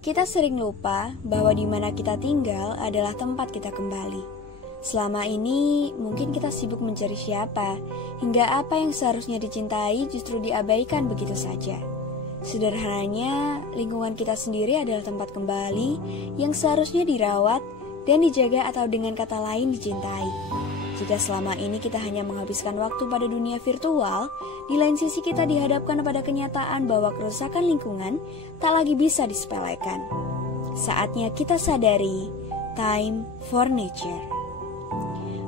Kita sering lupa bahwa di mana kita tinggal adalah tempat kita kembali. Selama ini mungkin kita sibuk mencari siapa, hingga apa yang seharusnya dicintai justru diabaikan begitu saja. Sederhananya, lingkungan kita sendiri adalah tempat kembali yang seharusnya dirawat dan dijaga, atau dengan kata lain dicintai. Jika selama ini kita hanya menghabiskan waktu pada dunia virtual, di lain sisi kita dihadapkan pada kenyataan bahwa kerusakan lingkungan tak lagi bisa disepelekan. Saatnya kita sadari, time for nature.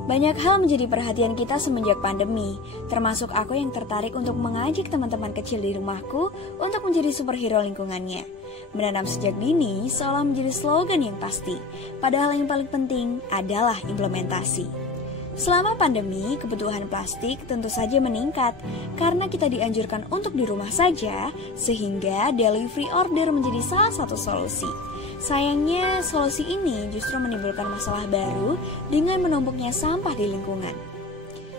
Banyak hal menjadi perhatian kita semenjak pandemi, termasuk aku yang tertarik untuk mengajak teman-teman kecil di rumahku untuk menjadi superhero lingkungannya. Menanam sejak dini seolah menjadi slogan yang pasti, padahal yang paling penting adalah implementasi. Selama pandemi, kebutuhan plastik tentu saja meningkat karena kita dianjurkan untuk di rumah saja, sehingga delivery order menjadi salah satu solusi. Sayangnya, solusi ini justru menimbulkan masalah baru dengan menumpuknya sampah di lingkungan.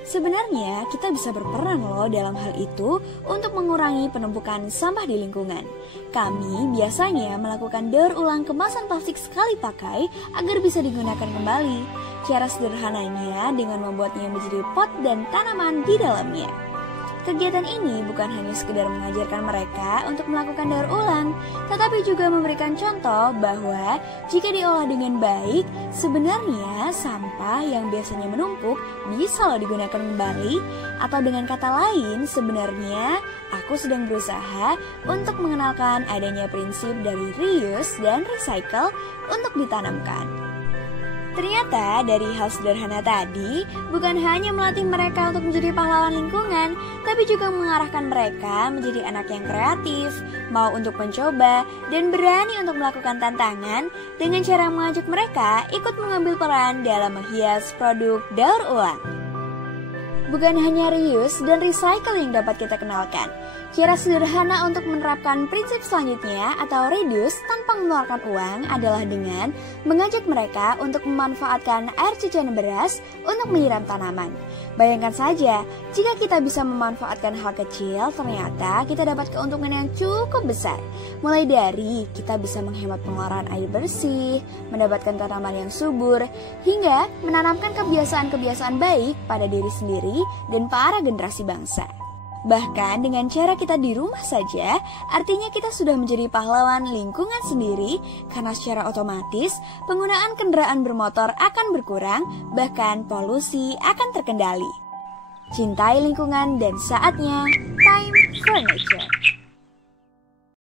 Sebenarnya, kita bisa berperan loh dalam hal itu untuk mengurangi penumpukan sampah di lingkungan. Kami biasanya melakukan daur ulang kemasan plastik sekali pakai agar bisa digunakan kembali. Cara sederhananya dengan membuatnya menjadi pot dan tanaman di dalamnya. Kegiatan ini bukan hanya sekedar mengajarkan mereka untuk melakukan daur ulang, tetapi juga memberikan contoh bahwa jika diolah dengan baik, sebenarnya sampah yang biasanya menumpuk bisa loh digunakan kembali. Atau dengan kata lain, sebenarnya aku sedang berusaha untuk mengenalkan adanya prinsip dari reuse dan recycle untuk ditanamkan. Ternyata dari hal sederhana tadi, bukan hanya melatih mereka untuk menjadi pahlawan lingkungan, tapi juga mengarahkan mereka menjadi anak yang kreatif, mau untuk mencoba, dan berani untuk melakukan tantangan dengan cara mengajak mereka ikut mengambil peran dalam menghias produk daur ulang. Bukan hanya reuse dan recycle yang dapat kita kenalkan. Cara sederhana untuk menerapkan prinsip selanjutnya atau reduce tanpa mengeluarkan uang adalah dengan mengajak mereka untuk memanfaatkan air cucian beras untuk menyiram tanaman. Bayangkan saja, jika kita bisa memanfaatkan hal kecil, ternyata kita dapat keuntungan yang cukup besar. Mulai dari kita bisa menghemat pengeluaran air bersih, mendapatkan tanaman yang subur, hingga menanamkan kebiasaan-kebiasaan baik pada diri sendiri dan para generasi bangsa. Bahkan dengan cara kita di rumah saja, artinya kita sudah menjadi pahlawan lingkungan sendiri, karena secara otomatis penggunaan kendaraan bermotor akan berkurang, bahkan polusi akan terkendali. Cintai lingkungan dan saatnya time for nature.